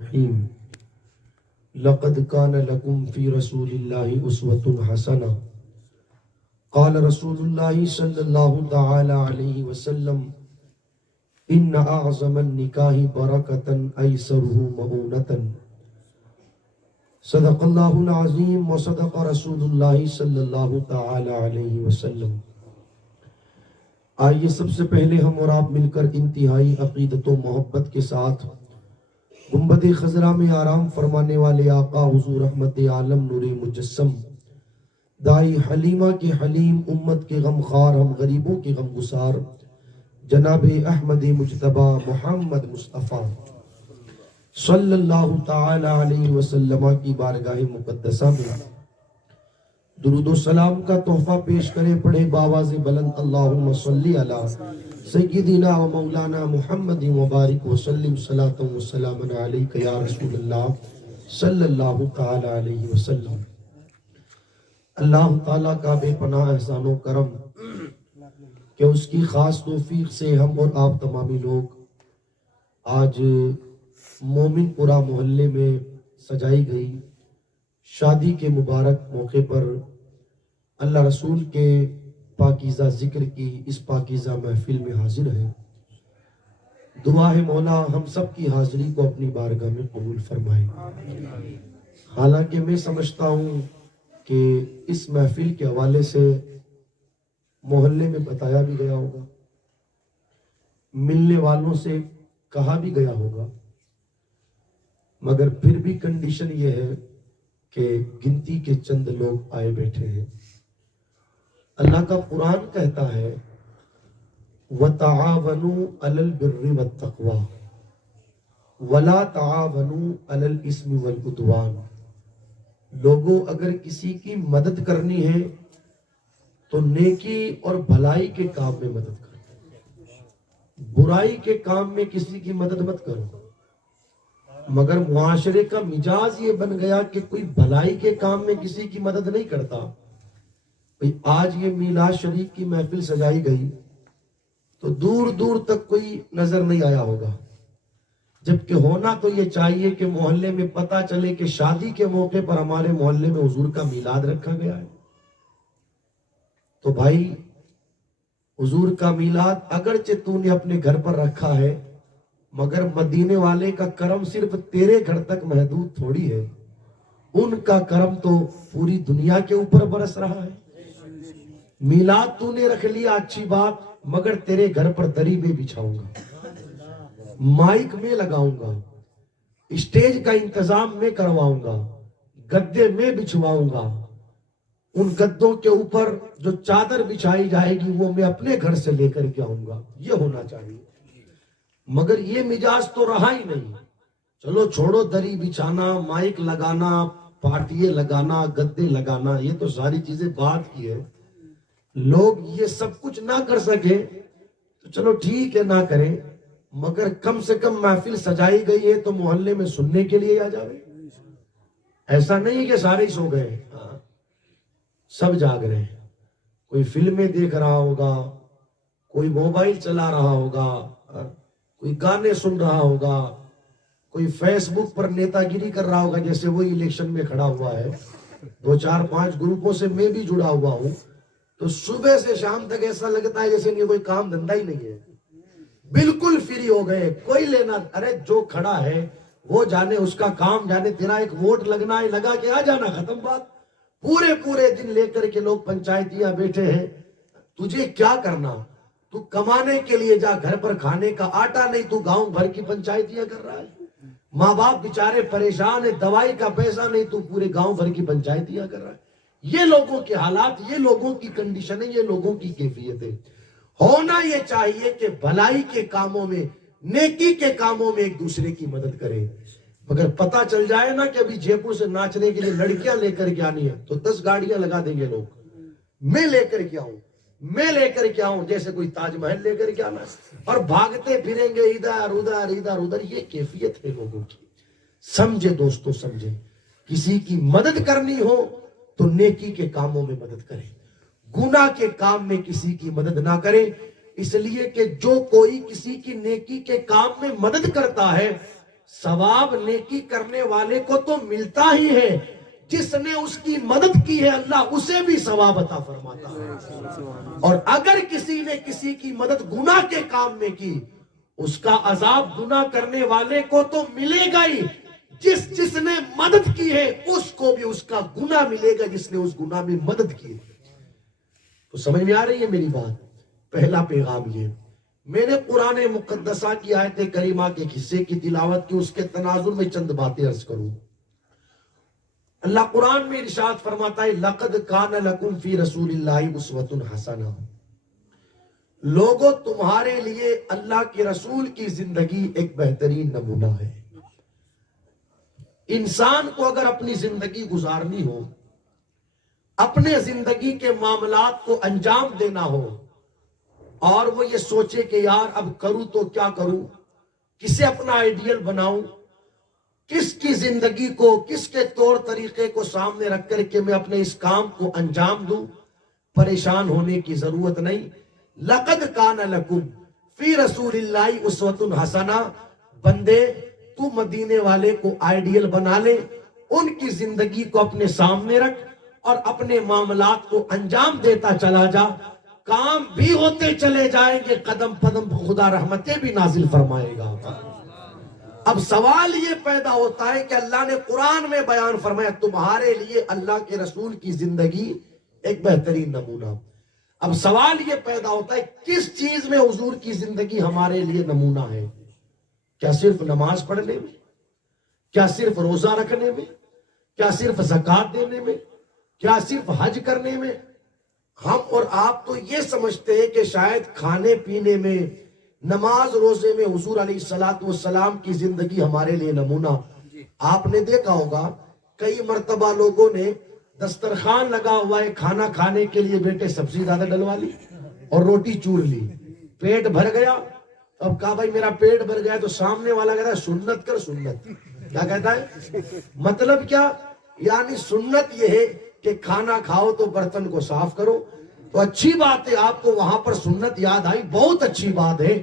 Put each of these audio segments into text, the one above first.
الرحیم لقد کان لکم فی رسول اللہ اسوۃ حسنہ قال رسول اللہ صلی اللہ تعالی علیہ وسلم ان اعظم النکاح برکۃ ایسرہ مؤونۃ صدق اللہ العظیم وصدق رسول اللہ صلی اللہ تعالی علیہ وسلم۔ آئیے سب سے پہلے ہم اور آپ مل کر انتہائی عقیدت و محبت کے ساتھ گنبد خضرا میں آرام فرمانے والے آقا حضور رحمت عالم نور مجسم دائی حلیمہ کے حلیم، امت کے غمخوار، ہم غریبوں کے غم گسار جناب احمد مجتبی محمد مصطفیٰ صلی اللہ تعالی علیہ وسلم کی بارگاہ مقدسہ میں درود و سلام کا تحفہ پیش کرے پڑھے باواز بلند اللہم صلی علی سیدنا و مولانا محمد مبارک وسلم صلاۃ و سلام علیک یا رسول اللہ صلی اللہ تعالی علیہ وسلم۔ اللہ تعالیٰ کا بے پناہ احسان و کرم کہ اس کی خاص توفیق سے ہم اور آپ تمامی لوگ آج مومن پورہ محلے میں سجائی گئی شادی کے مبارک موقع پر اللہ رسول کے پاکیزہ ذکر کی اس پاکیزہ محفل میں حاضر ہے۔ دعا ہے مولا ہم سب کی حاضری کو اپنی بارگاہ میں قبول فرمائے۔ حالانکہ میں سمجھتا ہوں کہ اس محفل کے حوالے سے محلے میں بتایا بھی گیا ہوگا، ملنے والوں سے کہا بھی گیا ہوگا، مگر پھر بھی کنڈیشن یہ ہے کہ گنتی کے چند لوگ آئے بیٹھے ہیں۔ اللہ کا قرآن کہتا ہے وَتَعَاوَنُوا عَلَى الْبِرِّ وَالتَّقْوَى وَلَا تَعَاوَنُوا عَلَى الْإِثْمِ وَالْعُدْوَانِ۔ لوگوں اگر کسی کی مدد کرنی ہے تو نیکی اور بھلائی کے کام میں مدد کرو، برائی کے کام میں کسی کی مدد مت کرو۔ مگر معاشرے کا مزاج یہ بن گیا کہ کوئی بھلائی کے کام میں کسی کی مدد نہیں کرتا۔ آج یہ میلاد شریف کی محفل سجائی گئی تو دور دور تک کوئی نظر نہیں آیا ہوگا، جبکہ ہونا تو یہ چاہیے کہ محلے میں پتہ چلے کہ شادی کے موقع پر ہمارے محلے میں حضور کا میلاد رکھا گیا ہے۔ تو بھائی حضور کا میلاد اگرچہ تو نے اپنے گھر پر رکھا ہے، مگر مدینے والے کا کرم صرف تیرے گھر تک محدود تھوڑی ہے، ان کا کرم تو پوری دنیا کے اوپر برس رہا ہے۔ میلاد تو نے رکھ لیا اچھی بات، مگر تیرے گھر پر دری میں بچھاؤں گا، مائک میں لگاؤں گا، اسٹیج کا انتظام میں کرواؤں گا، گدے میں بچھواؤں گا، ان گدوں کے اوپر جو چادر بچھائی جائے گی وہ میں اپنے گھر سے لے کر کے آؤں گا، یہ ہونا چاہیے۔ مگر یہ مزاج تو رہا ہی نہیں۔ چلو چھوڑو دری بچھانا، مائک لگانا، پارٹیے لگانا، گدے لگانا، یہ تو ساری چیزیں بات کی ہے۔ لوگ یہ سب کچھ نہ کر سکے تو چلو ٹھیک ہے نہ کریں، مگر کم سے کم محفل سجائی گئی ہے تو محلے میں سننے کے لیے آ جاوے۔ ایسا نہیں کہ سارے ہی سو گئے، سب جاگ رہے ہیں۔ کوئی فلمیں دیکھ رہا ہوگا، کوئی موبائل چلا رہا ہوگا، کوئی گانے سن رہا ہوگا، کوئی فیس بک پر نیتا گیری کر رہا ہوگا، جیسے وہی الیکشن میں کھڑا ہوا ہے۔ 2-4-5 گروپوں سے میں بھی جڑا ہوا ہوں، تو صبح سے شام تک ایسا لگتا ہے جیسے کوئی کام دھندا ہی نہیں ہے، بالکل فری ہو گئے، کوئی لینا، ارے جو کھڑا ہے وہ جانے اس کا کام جانے، تیرا ایک ووٹ لگنا ہے، لگا کے آ جانا، ختم بات۔ پورے دن لے کر کے لوگ پنچایتیاں بیٹھے ہیں، تجھے کیا کرنا؟ تو کمانے کے لیے جا، گھر پر کھانے کا آٹا نہیں، تو گاؤں بھر کی پنچایتیاں کر رہا ہے۔ ماں باپ بیچارے پریشان ہیں، دوائی کا پیسہ نہیں، تو پورے گاؤں بھر کی پنچایتیاں کر رہا ہے۔ یہ لوگوں کے حالات، یہ لوگوں کی کنڈیشن ہے، یہ لوگوں کی کیفیت ہے۔ ہونا یہ چاہیے کہ بھلائی کے کاموں میں، نیکی کے کاموں میں ایک دوسرے کی مدد کرے۔ مگر پتہ چل جائے نا کہ ابھی جے پور سے ناچنے کے لیے لڑکیاں لے کر کے آنی ہے تو 10 گاڑیاں لگا دیں گے لوگ، میں لے کر کے آؤں، جیسے کوئی تاج محل لے کر کے آنا، اور بھاگتے پھریں گے ادھر ادھر۔ یہ کیفیت ہے لوگوں کی۔ سمجھے دوستو، سمجھے، کسی کی مدد کرنی ہو تو نیکی کے کاموں میں مدد کریں، گناہ کے کام میں کسی کی مدد نہ کریں۔ اس لیے کہ جو کوئی کسی کی نیکی کے کام میں مدد کرتا ہے ثواب نیکی کرنے والے کو تو ملتا ہی ہے، جس نے اس کی مدد کی ہے اللہ اسے بھی ثواب عطا فرماتا ہے، اور اگر کسی نے کسی کی مدد گناہ کے کام میں کی، اس کا عذاب گناہ کرنے والے کو تو ملے گا ہی، جس نے مدد کی ہے اس کو بھی اس کا گناہ ملے گا جس نے اس گناہ میں مدد کی ہے۔ تو سمجھ میں آ رہی ہے میری بات؟ پہلا پیغام یہ، میں نے قرآن مقدسہ کی آیت کریمہ کے حصے کی تلاوت کی، اس کے تناظر میں چند باتیں عرض کروں۔ اللہ قرآن میں ارشاد فرماتا ہے لَقَدْ كَانَ لَكُمْ فِي رَسُولِ اللَّهِ أُسْوَةٌ حَسَنَةٌ، لوگوں تمہارے لیے اللہ کے رسول کی زندگی ایک بہترین نمونہ ہے۔ انسان کو اگر اپنی زندگی گزارنی ہو، اپنے زندگی کے معاملات کو انجام دینا ہو، اور وہ یہ سوچے کہ یار اب کروں تو کیا کروں، کسے اپنا آئیڈیل بناؤں، کس کی زندگی کو، کس کے طور طریقے کو سامنے رکھ کر کہ میں اپنے اس کام کو انجام دوں، پریشان ہونے کی ضرورت نہیں۔ لَقَدْ كَانَ لَكُمْ فِي رَسُولِ اللَّهِ أُسْوَةٌ حَسَنَةٌ، بندے تو مدینے والے کو آئیڈیل بنا لے، ان کی زندگی کو اپنے سامنے رکھ اور اپنے معاملات کو انجام دیتا چلا جا، کام بھی ہوتے چلے جائیں گے، قدم قدم خدا رحمتیں بھی نازل فرمائے گا۔ اب سوال یہ پیدا ہوتا ہے کہ اللہ نے قرآن میں بیان فرمایا تمہارے لیے اللہ کے رسول کی زندگی ایک بہترین نمونہ۔ اب سوال یہ پیدا ہوتا ہے کس چیز میں حضور کی زندگی ہمارے لیے نمونہ ہے؟ کیا صرف نماز پڑھنے میں؟ کیا صرف روزہ رکھنے میں؟ کیا صرف زکوٰۃ دینے میں؟ کیا صرف حج کرنے میں؟ ہم اور آپ تو یہ سمجھتے ہیں کہ شاید کھانے پینے میں، نماز روزے میں حضور علیہ السلام کی زندگی ہمارے لیے نمونہ۔ آپ نے دیکھا ہوگا کئی مرتبہ لوگوں نے دسترخوان لگا ہوا ہے کھانا کھانے کے لیے، بیٹے سبزی زیادہ ڈلوا لی اور روٹی چور لی، پیٹ بھر گیا۔ اب کہا بھائی میرا پیٹ بھر گیا، تو سامنے والا کہتا ہے سنت کر سنت۔ کیا کہتا ہے؟ مطلب کیا؟ یعنی سنت یہ ہے کہ کھانا کھاؤ تو برتن کو صاف کرو۔ تو اچھی بات ہے، آپ کو وہاں پر سنت یاد آئی، بہت اچھی بات ہے۔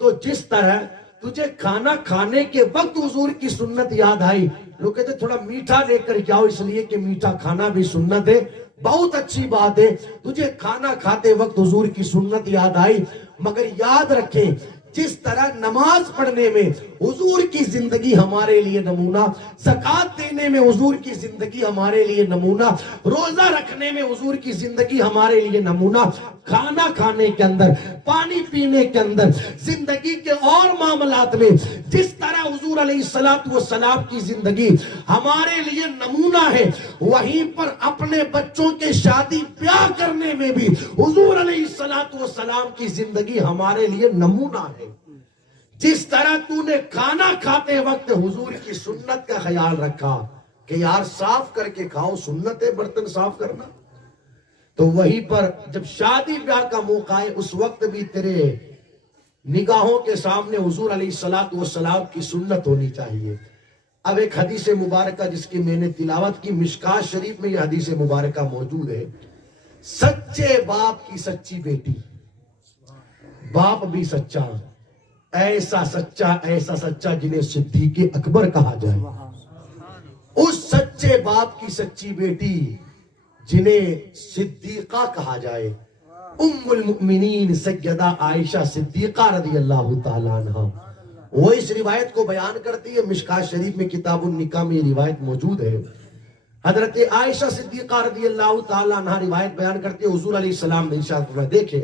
تو جس طرح تجھے کھانا کھانے کے وقت حضور کی سنت یاد آئی، لوگ کہتے تھوڑا میٹھا لے کر جاؤ اس لیے کہ میٹھا کھانا بھی سنت ہے، بہت اچھی بات ہے۔ تجھے کھانا کھاتے وقت حضور کی سنت یاد آئی، مگر یاد رکھیں جس طرح نماز پڑھنے میں حضور کی زندگی ہمارے لیے نمونہ، زکوٰۃ دینے میں حضور کی زندگی ہمارے لیے نمونہ، روزہ رکھنے میں حضور کی زندگی ہمارے لیے نمونہ، کھانا کھانے کے اندر، پانی پینے کے اندر، زندگی کے اور معاملات میں جس طرح حضور علیہ السلام کی زندگی ہمارے لیے نمونہ ہے، وہیں پر اپنے بچوں کے شادی بیاہ کرنے میں بھی حضور علیہ السلام کی زندگی ہمارے لیے نمونہ ہے۔ جس طرح تو نے کھانا کھاتے وقت حضور کی سنت کا خیال رکھا کہ یار صاف کر کے کھاؤ، سنت ہے برتن صاف کرنا، تو وہیں پر جب شادی بیاہ کا موقع ہے اس وقت بھی تیرے نگاہوں کے سامنے حضور علیہ السلام کی سنت ہونی چاہیے۔ اب ایک حدیث مبارکہ جس کی میں نے تلاوت کی، مشکات شریف میں یہ حدیث مبارکہ موجود ہے، سچے باپ کی سچی بیٹی، باپ بھی سچا، ایسا سچا جنہیں صدیق اکبر کہا جائے، اس سچے باپ کی سچی بیٹی جنہیں صدیقہ کہا جائے، ام المؤمنین سیدہ عائشہ صدیقہ رضی اللہ تعالیٰ عنہ، وہ اس روایت کو بیان کرتی ہے۔ مشکات شریف میں کتاب النکاح میں یہ روایت موجود ہے۔ حضرت عائشہ صدیقہ رضی اللہ تعالیٰ عنہ روایت بیان کرتی ہے، حضور علیہ السلام نے ارشاد فرمایا، دیکھیں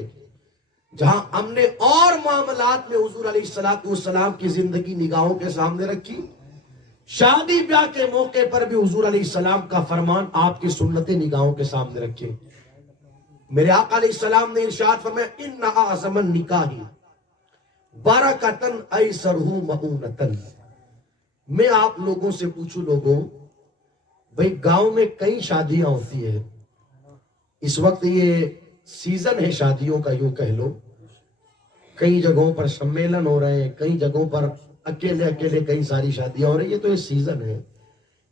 جہاں ہم نے اور معاملات میں حضور علیہ السلام کی زندگی نگاہوں کے سامنے رکھی، شادی بیاہ کے موقع پر بھی حضور علیہ السلام کا فرمان، آپ کی سنتیں نگاہوں کے سامنے رکھے۔ میرے آقا علیہ السلام نے ارشاد فرمایا، ان اعظم النکاح برکتن ایسرہ مؤونتن۔ میں آپ لوگوں سے پوچھوں، لوگوں بھئی گاؤں میں کئی شادیاں ہوتی ہیں، اس وقت یہ سیزن ہے شادیوں کا، یوں کہہ لو، کئی جگہوں پر سمیلن ہو رہے ہیں، کئی جگہوں پر اکیلے کئی ساری شادیاں ہو رہی ہیں، تو یہ سیزن ہے۔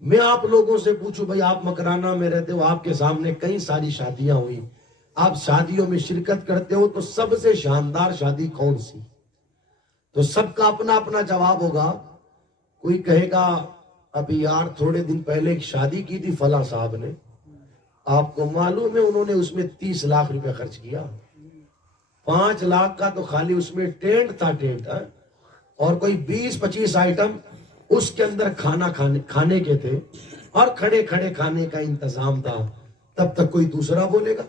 میں آپ لوگوں سے پوچھوں، بھئی آپ مکرانہ میں رہتے ہو، آپ کے سامنے کئی ساری شادیاں ہوئی، آپ شادیوں میں شرکت کرتے ہو، تو سب سے شاندار شادی کون سی؟ تو سب کا اپنا اپنا جواب ہوگا۔ کوئی کہے گا ابھی یار تھوڑے دن پہلے ایک شادی کی تھی فلاں صاحب نے، آپ کو معلوم ہے انہوں نے اس میں 30 لاکھ روپے خرچ کیا، 5 لاکھ کا تو خالی اس میں ٹینٹ تھا، ٹینٹ اور کوئی 20-25 آئٹم اس کے اندر کھانے کے تھے اور کھڑے کھڑے کھانے کا انتظام تھا. تب تک کوئی دوسرا بولے گا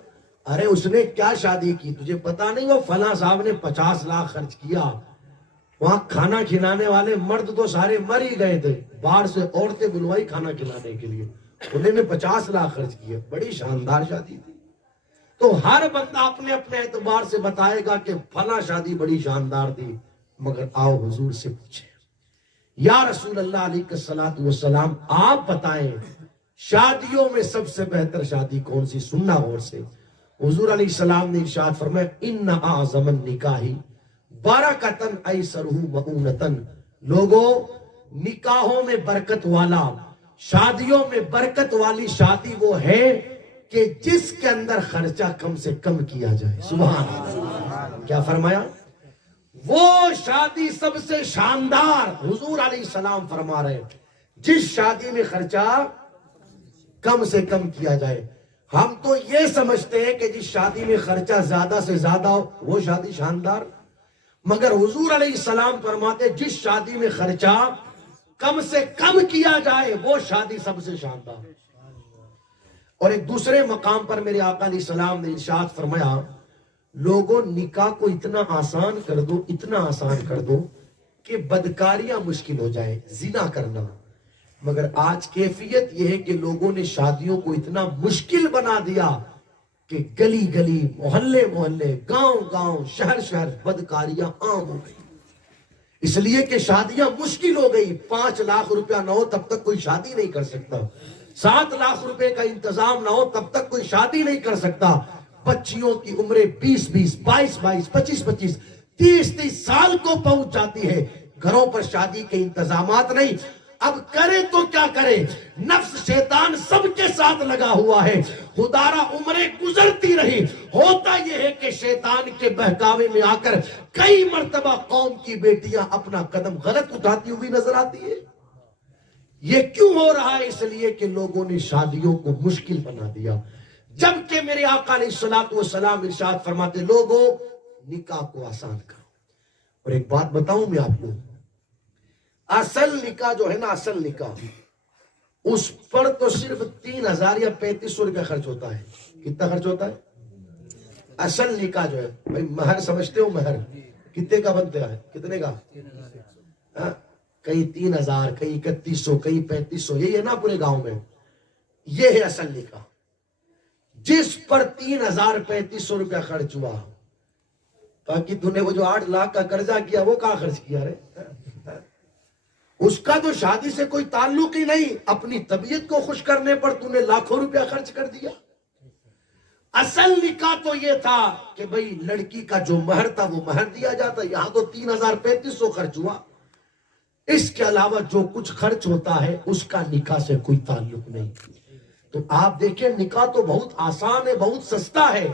ارے اس نے کیا شادی کی، تجھے پتا نہیں وہ فلاں صاحب نے 50 لاکھ خرچ کیا، وہاں کھانا کھلانے والے مرد تو سارے مر ہی گئے تھے، باہر سے عورتیں بلوائی کھانا کھلانے کے لیے، انہوں نے 50 لاکھ خرچ کیے، بڑی شاندار شادی تھی. تو ہر بندہ اپنے اپنے اعتبار سے بتائے گا کہ فلاں شادی بڑی شاندار تھی. مگر آؤ حضور سے پوچھیں، یا رسول اللہ علیہ الصلوۃ والسلام آپ بتائیں شادیوں میں سب سے بہتر شادی کون سی؟ سننا غور سے. حضور علیہ السلام نے ارشاد فرمایا ان اعظم النکاح برکتن ایسرہ مؤونتن. لوگوں نکاحوں میں برکت والا، شادیوں میں برکت والی شادی وہ ہے کہ جس کے اندر خرچہ کم سے کم کیا جائے. سبحان اللہ. کیا فرمایا؟ وہ شادی سب سے شاندار. حضور علیہ السلام فرما رہے ہیں جس شادی میں خرچہ کم سے کم کیا جائے. ہم تو یہ سمجھتے ہیں کہ جس شادی میں خرچہ زیادہ سے زیادہ ہو وہ شادی شاندار، مگر حضور علیہ السلام فرماتے جس شادی میں خرچہ کم سے کم کیا جائے وہ شادی سب سے شاندار. اور ایک دوسرے مقام پر میرے آقا علیہ السلام نے ارشاد فرمایا لوگوں نکاح کو اتنا آسان کر دو، اتنا آسان کر دو کہ بدکاریاں مشکل ہو جائے، زنا کرنا. مگر آج کیفیت یہ ہے کہ لوگوں نے شادیوں کو اتنا مشکل بنا دیا کہ گلی گلی، محلے محلے، گاؤں گاؤں، شہر شہر بدکاریاں عام ہو گئی. اس لیے کہ شادیاں مشکل ہو گئی. 5 لاکھ روپیہ نہ ہو تب تک کوئی شادی نہیں کر سکتا، 7 لاکھ روپے کا انتظام نہ ہو تب تک کوئی شادی نہیں کر سکتا. بچیوں کی عمریں 20-20، 22-22، 25-25، 30-30 سال کو پہنچ جاتی ہے، گھروں پر شادی کے انتظامات نہیں. اب کرے تو کیا کرے؟ نفس شیطان سب کے ساتھ لگا ہوا ہے. خدارا عمریں گزرتی رہی، ہوتا یہ ہے کہ شیطان کے بہکاوے میں آ کر کئی مرتبہ قوم کی بیٹیاں اپنا قدم غلط اٹھاتی ہوئی نظر آتی ہے. یہ کیوں ہو رہا ہے؟ اس لیے کہ لوگوں نے شادیوں کو مشکل بنا دیا. جبکہ میرے آقا علیہ الصلوۃ والسلام ارشاد فرماتے لوگوں نکاح کو آسان کرو. اور ایک بات بتاؤں میں آپ کو، اصل نکاح جو ہے نا، اصل نکاح اس پر تو صرف 3000 یا 3500 روپے خرچ ہوتا ہے. کتنا خرچ ہوتا ہے؟ اصل نکاح جو ہے بھائی، مہر سمجھتے ہو؟ مہر کتنے کا بنتا ہے؟ کتنے کا؟ کہیں 3000، کہیں 3100، کہیں 3500، یہی ہے نا پورے گاؤں میں. یہ ہے اصل نکاح. جس پر 3000-3500 روپیہ خرچ ہوا، باقی تو نے وہ جو 8 لاکھ کا قرضہ کیا وہ کہاں خرچ کیا رہے؟ اس کا تو شادی سے کوئی تعلق ہی نہیں. اپنی طبیعت کو خوش کرنے پر تو نے لاکھوں روپیہ خرچ کر دیا. اصل نکاح تو یہ تھا کہ بھئی لڑکی کا جو مہر تھا وہ مہر دیا جاتا. یہاں تو 3000-3500 خرچ ہوا. اس کے علاوہ جو کچھ خرچ ہوتا ہے اس کا نکاح سے کوئی تعلق نہیں. تو آپ دیکھیں نکاح تو بہت آسان ہے، بہت سستا ہے.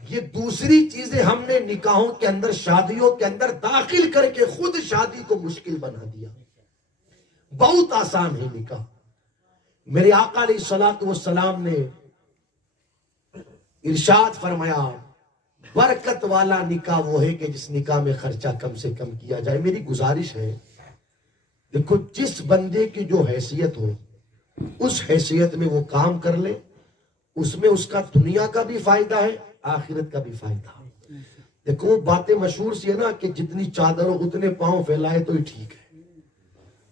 یہ دوسری چیزیں ہم نے نکاحوں کے اندر، شادیوں کے اندر داخل کر کے خود شادی کو مشکل بنا دیا. بہت آسان ہے نکاح. میرے آقا علیہ الصلوۃ والسلام نے ارشاد فرمایا برکت والا نکاح وہ ہے کہ جس نکاح میں خرچہ کم سے کم کیا جائے. میری گزارش ہے دیکھو جس بندے کی جو حیثیت ہو اس حیثیت میں وہ کام کر لے، اس میں اس کا دنیا کا بھی فائدہ ہے، آخرت کا بھی فائدہ. دیکھو وہ باتیں مشہور سی ہے نا کہ جتنی چادروں اتنے پاؤں پھیلائے تو ہی ٹھیک ہے،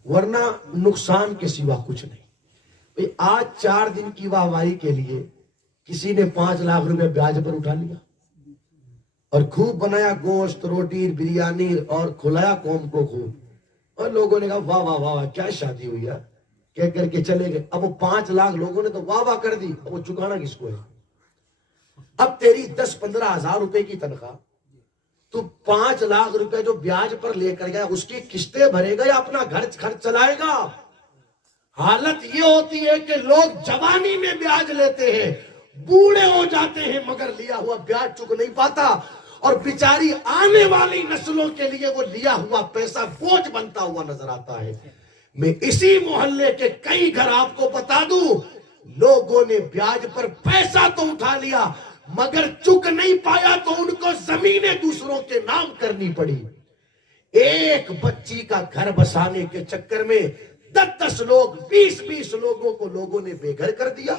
ورنہ نقصان کے سوا کچھ نہیں. آج 4 دن کی واہواہی کے لیے کسی نے 5 لاکھ روپے بیاج پر اٹھا لیا اور خوب بنایا گوشت، روٹی، بریانی اور کھلایا قوم کو خوب، اور لوگوں نے کہا واہ واہ واہ کیا شادی ہوئی ہے کہہ کر کے چلے گئے. اب وہ 5 لاکھ لوگوں نے تو واہ واہ کر دی، اب وہ چکانا کس کو ہے؟ اب تیری 10-15 ہزار روپے کی تنخواہ، تو 5 لاکھ روپے جو بیاج پر لے کر گیا اس کی قسطیں بھرے گا یا اپنا گھر خرچ چلائے گا؟ حالت یہ ہوتی ہے کہ لوگ جوانی میں بیاج لیتے ہیں، بوڑھے ہو جاتے ہیں مگر لیا ہوا بیاج چک نہیں پاتا، اور بیچاری آنے والی نسلوں کے لیے وہ لیا ہوا پیسہ بوجھ بنتا ہوا نظر آتا ہے. میں اسی محلے کے کئی گھر آپ کو بتا دوں، لوگوں نے بیاج پر پیسہ تو اٹھا لیا مگر چک نہیں پایا تو ان کو زمینیں دوسروں کے نام کرنی پڑی۔ ایک بچی کا گھر بسانے کے چکر میں 10 لوگ 20 لوگوں کو لوگوں نے بے گھر کر دیا۔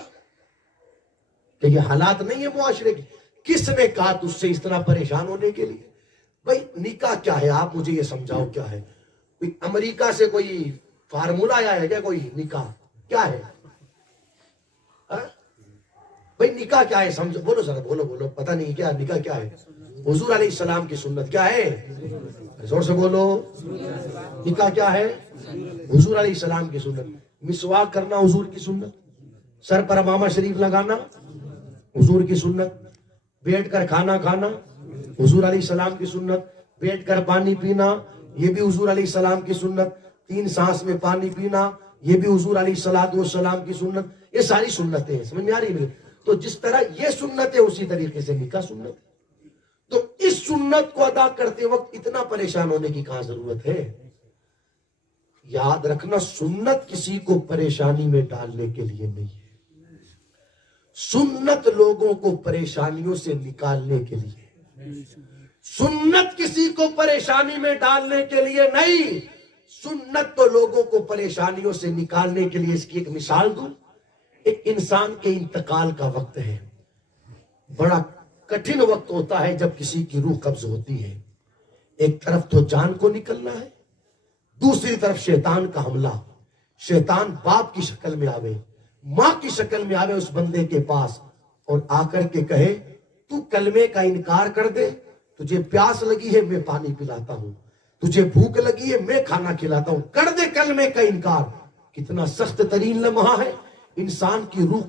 کہ یہ حالات نہیں ہے معاشرے کی؟ کس نے کہا تجھ سے اس طرح پریشان ہونے کے لیے؟ بھائی نکاح کیا ہے؟ آپ مجھے یہ سمجھاؤ کیا ہے؟ امریکہ سے کوئی فارمولا آیا ہے کیا؟ کوئی نکاح کیا ہے؟ بھائی نکاح کیا ہے؟ سمجھو، بولو ذرا، بولو پتہ نہیں کیا نکاح کیا ہے؟ حضور علیہ السلام کی سنت کیا ہے؟ زور سے بولو، نکاح کیا ہے؟ حضور علیہ السلام کی سنت۔ مسواک کرنا حضور کی سنت، سر پر امامہ شریف لگانا حضور کی سنت، بیٹھ کر کھانا کھانا حضور علیہ السلام کی سنت، بیٹھ کر پانی پینا یہ بھی حضور علیہ السلام کی سنت، 3 سانس میں پانی پینا یہ بھی حضور علیہ السلام کی سنت۔ یہ ساری سنتیں ہیں، سمجھ میں آ رہی ہے؟ تو جس طرح یہ سنت ہے اسی طریقے سے نکاح سنت ہے۔ تو اس سنت کو ادا کرتے وقت اتنا پریشان ہونے کی کہاں ضرورت ہے؟ یاد رکھنا، سنت کسی کو پریشانی میں ڈالنے کے لیے نہیں ہے، سنت لوگوں کو پریشانیوں سے نکالنے کے لیے۔ سنت کسی کو پریشانی میں ڈالنے کے لیے نہیں، سنت تو لوگوں کو پریشانیوں سے نکالنے کے لیے۔ اس کی ایک مثال دوں، ایک انسان کے انتقال کا وقت ہے، بڑا کٹھن وقت ہوتا ہے جب کسی کی روح قبض ہوتی ہے۔ ایک طرف تو جان کو نکلنا ہے، دوسری طرف شیطان کا حملہ۔ شیطان باپ کی شکل میں آوے، ماں کی شکل میں آوے اس بندے کے پاس اور آ کر کے کہے تو کلمے کا انکار کر دے، تجھے پیاس لگی ہے میں پانی پلاتا ہوں، تجھے بھوک لگی ہے میں کھانا کھلاتا ہوں، کر دے کلمے کا انکار۔ کتنا سخت ترین لمحہ ہے، انسان کی روح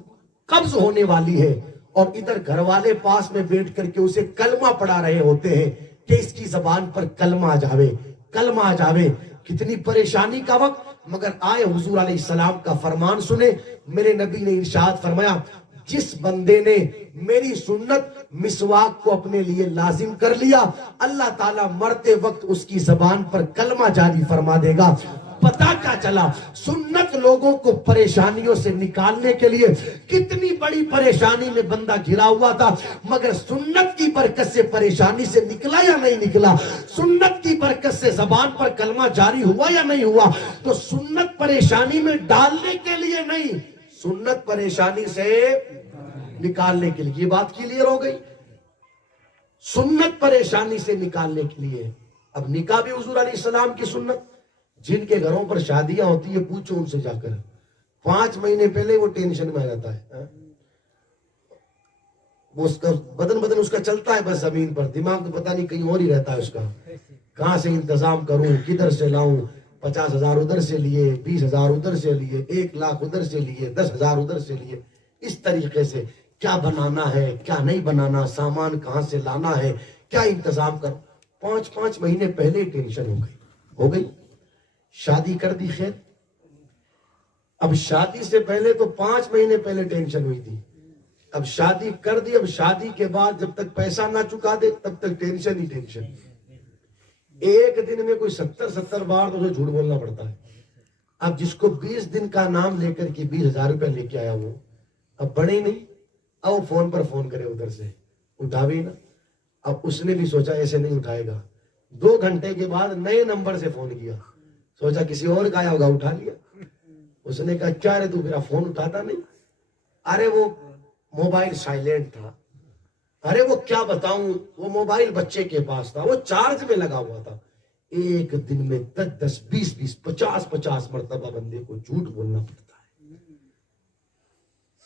قبض ہونے والی ہے اور ادھر گھر والے پاس میں بیٹھ کر کے اسے کلمہ پڑھا رہے ہوتے ہیں کہ اس کی زبان پر کلمہ آ جاوے، کلمہ آ جاوے۔ کتنی پریشانی کا وقت، مگر آئے حضور علیہ السلام کا فرمان سنے۔ میرے نبی نے ارشاد فرمایا، جس بندے نے میری سنت مسواک کو اپنے لیے لازم کر لیا، اللہ تعالیٰ مرتے وقت اس کی زبان پر کلمہ جاری فرما دے گا۔ پتا کیا چلا؟ سنت لوگوں کو پریشانیوں سے نکالنے کے لیے، کتنی بڑی پریشانی میں بندہ گھرا ہوا تھا مگر سنت کی برکت سے پریشانی سے نکلا یا نہیں نکلا؟ سنت کی برکت سے زبان پر کلمہ جاری ہوا یا نہیں ہوا؟ تو سنت پریشانی میں ڈالنے کے لیے نہیں، سنت پریشانی سے نکالنے کے لیے۔ یہ بات کلیئر ہو گئی؟ سنت پریشانی سے نکالنے کے لیے۔ اب نکاح بھی حضور علیہ السلام کی سنت۔ جن کے گھروں پر شادیاں ہوتی ہیں پوچھو ان سے جا کر، 5 مہینے پہلے وہ ٹینشن میں آ جاتا ہے، وہ اس کا بدن اس کا چلتا ہے بس زمین پر، دماغ تو پتہ نہیں کہیں اور ہی رہتا ہے اس کا، کہاں سے انتظام کروں، کدھر سے لاؤں، 50,000 ادھر سے لیے، 20,000 ادھر سے لیے، 1 لاکھ ادھر سے لیے، 10,000 ادھر سے لیے۔ اس طریقے سے کیا بنانا ہے، کیا نہیں بنانا، سامان کہاں سے لانا ہے، کیا انتظام کر، 5 مہینے پہلے ٹینشن ہو گئی۔ شادی کر دی، خیر، اب شادی سے پہلے تو 5 مہینے پہلے ٹینشن ہوئی تھی، اب شادی کر دی، اب شادی کے بعد جب تک پیسہ نہ چکا دے تب تک ٹینشن ہی ٹینشن۔ ایک دن میں کوئی 70 بار تو اسے جھوٹ بولنا پڑتا ہے۔ اب جس کو 20 دن کا نام لے کر کے 20,000 روپے لے کے آیا وہ اب بڑے ہی نہیں، اب وہ فون پر فون کرے ادھر سے، اٹھاوے نا۔ اب اس نے بھی سوچا ایسے نہیں اٹھائے گا، 2 گھنٹے کے بعد نئے نمبر سے فون کیا، سوچا کسی اور کا آیا ہوگا، اٹھا لیا۔ اس نے کہا کیا رے تو میرا فون اٹھاتا نہیں؟ ارے وہ موبائل سائلنٹ تھا، ارے وہ کیا بتاؤں، وہ موبائل بچے کے پاس تھا، وہ چارج میں لگا ہوا تھا۔ ایک دن میں 10 20 50 مرتبہ بندے کو جھوٹ بولنا پڑتا ہے،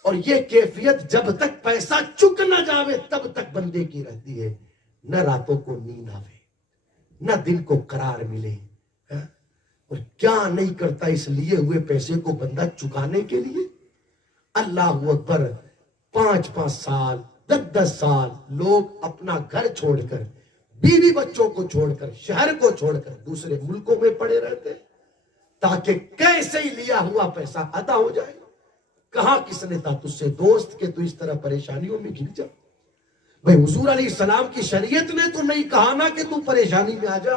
اور یہ کیفیت جب تک پیسہ چک نہ جاوے تب تک بندے کی رہتی ہے۔ نہ راتوں کو نیند آوے، نہ دل کو قرار ملے، اور کیا نہیں کرتا اس لیے ہوئے پیسے کو بندہ چکانے کے لیے۔ اللہ اکبر، 5 سال 10 سال لوگ اپنا گھر چھوڑ کر، بیوی بچوں کو چھوڑ کر، شہر کو چھوڑ کر دوسرے ملکوں میں پڑے رہتے تاکہ کیسے ہی لیا ہوا پیسہ ادا ہو جائے۔ کہاں کس نے تھا تجھ سے دوست کہ تو اس طرح پریشانیوں میں گر جا؟ بھئی حضور علیہ السلام کی شریعت نے تو نہیں کہا نا کہ تو پریشانی میں آ جا۔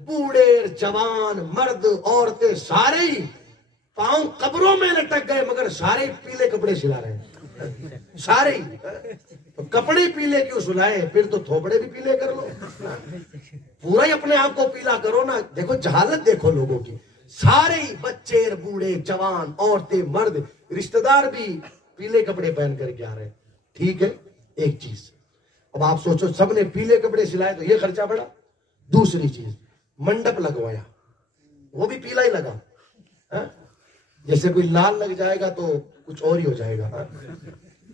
بوڑھے جوان مرد عورتیں سارے ہی پاؤں قبروں میں لٹک گئے، مگر سارے پیلے کپڑے سلا رہے ہیں، سارے ہی۔ تو کپڑے پیلے کیوں سلائے؟ پھر تو تھوپڑے بھی پیلے کر لو، پورا ہی اپنے آپ کو پیلا کرو نا۔ دیکھو جہالت دیکھو لوگوں کی، سارے ہی بچے بوڑھے جوان عورتیں مرد رشتہ دار بھی پیلے کپڑے پہن کر کے آ رہے ہیں۔ ٹھیک ہے، ایک چیز۔ اب آپ سوچو سب نے پیلے کپڑے سلائے تو یہ خرچہ بڑھا۔ دوسری چیز، منڈپ لگوایا، وہ بھی پیلا ہی لگا، جیسے کوئی لال لگ جائے گا تو کچھ اور ہی ہو جائے گا،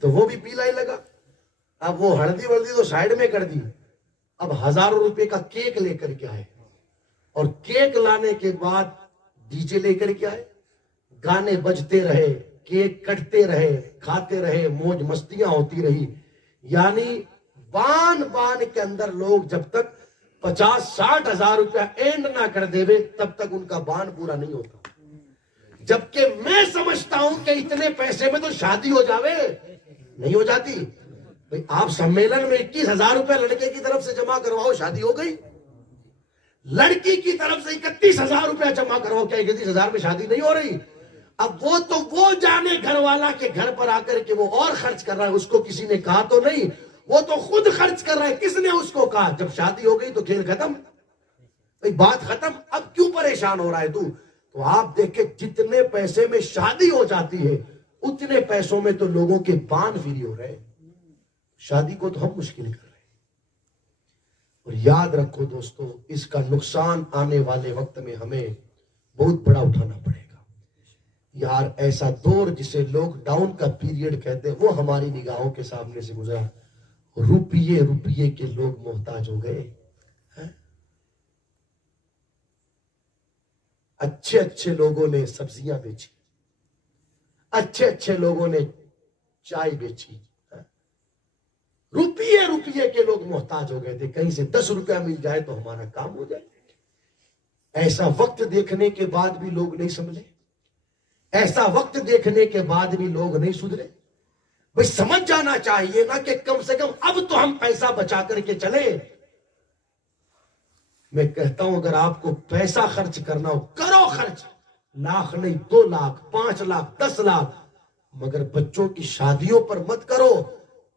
تو وہ بھی پیلا ہی لگا۔ اب وہ ہلدی ولدی تو سائیڈ میں کر دی، اب ہزاروں روپے کا کیک لے کر کے آئے، اور کیک لانے کے بعد ڈی جے لے کر کے آئے، گانے بجتے رہے، کیک کٹتے رہے، کھاتے رہے، موج مستیاں ہوتی رہی۔ یعنی بان بان کے اندر لوگ جب تک 50-60 ہزار روپیہ اینڈ نہ کر دے تب تک ان کا بان پورا نہیں ہوتا۔ جبکہ میں سمجھتا ہوں کہ اتنے پیسے میں تو شادی ہو جاوے، نہیں ہو جاتی۔ بھئی آپ سمیلن میں 21 ہزار روپے لڑکے کی طرف سے جمع کرواؤ، شادی ہو گئی۔ لڑکی کی طرف سے 31 ہزار روپے جمع کرواؤ، کیا 31 ہزار میں شادی نہیں ہو رہی؟ اب وہ تو وہ جانے گھر والا کے گھر پر آ کر کے وہ اور خرچ کر رہا ہے، اس کو کسی نے کہا تو نہیں، وہ تو خود خرچ کر رہا ہے۔ کس نے اس کو کہا؟ جب شادی ہو گئی تو کھیل ختم، بات ختم۔ اب کیوں پریشان ہو رہا ہے تو آپ دیکھیں جتنے پیسے میں شادی ہو جاتی ہے اتنے پیسوں میں تو لوگوں کے بان فری ہو رہے ہیں۔ شادی کو تو ہم مشکل کر رہے ہیں۔ اور یاد رکھو دوستو، اس کا نقصان آنے والے وقت میں ہمیں بہت بڑا اٹھانا پڑے گا۔ یار ایسا دور جسے لوگ ڈاؤن کا پیریڈ کہتے ہیں وہ ہماری نگاہوں کے سامنے سے گزرا۔ روپیے کے لوگ محتاج ہو گئے۔ اچھے اچھے لوگوں نے سبزیاں بیچی، اچھے اچھے لوگوں نے چائے بیچی، روپیے کے لوگ محتاج ہو گئے تھے۔ کہیں سے 10 روپیہ مل جائے تو ہمارا کام ہو جائے۔ ایسا وقت دیکھنے کے بعد بھی لوگ نہیں سمجھے، ایسا وقت دیکھنے کے بعد بھی لوگ نہیں سدھرے۔ بھئی سمجھ جانا چاہیے نا کہ کم سے کم اب تو ہم پیسہ بچا کر کے چلیں۔ میں کہتا ہوں اگر آپ کو پیسہ خرچ کرنا ہو کرو خرچ، لاکھ نہیں 2 لاکھ 5 لاکھ 10 لاکھ، مگر بچوں کی شادیوں پر مت کرو۔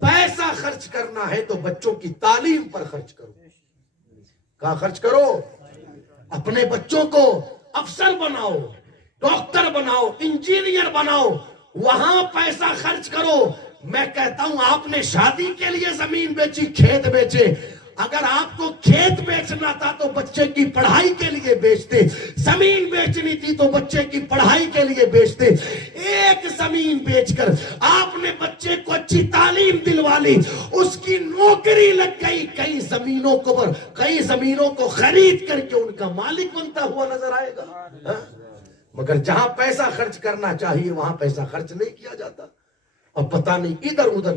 پیسہ خرچ کرنا ہے تو بچوں کی تعلیم پر خرچ کرو۔ کہاں خرچ کرو؟ اپنے بچوں کو افسر بناؤ، ڈاکٹر بناؤ، انجینئر بناؤ، وہاں پیسہ خرچ کرو۔ میں کہتا ہوں آپ نے شادی کے لیے زمین بیچی، کھیت بیچے۔ اگر آپ کو کھیت بیچنا تھا تو بچے کی پڑھائی کے لیے بیچتے، زمین بیچنی تھی تو بچے کی پڑھائی کے لیے بیچتے۔ ایک زمین بیچ کر آپ نے بچے کو اچھی تعلیم دلوا لی، اس کی نوکری لگ گئی، کئی زمینوں کو خرید کر کے ان کا مالک بنتا ہوا نظر آئے گا۔ مگر جہاں پیسہ خرچ کرنا چاہیے وہاں پیسہ خرچ نہیں کیا جاتا، اور پتہ نہیں ادھر ادھر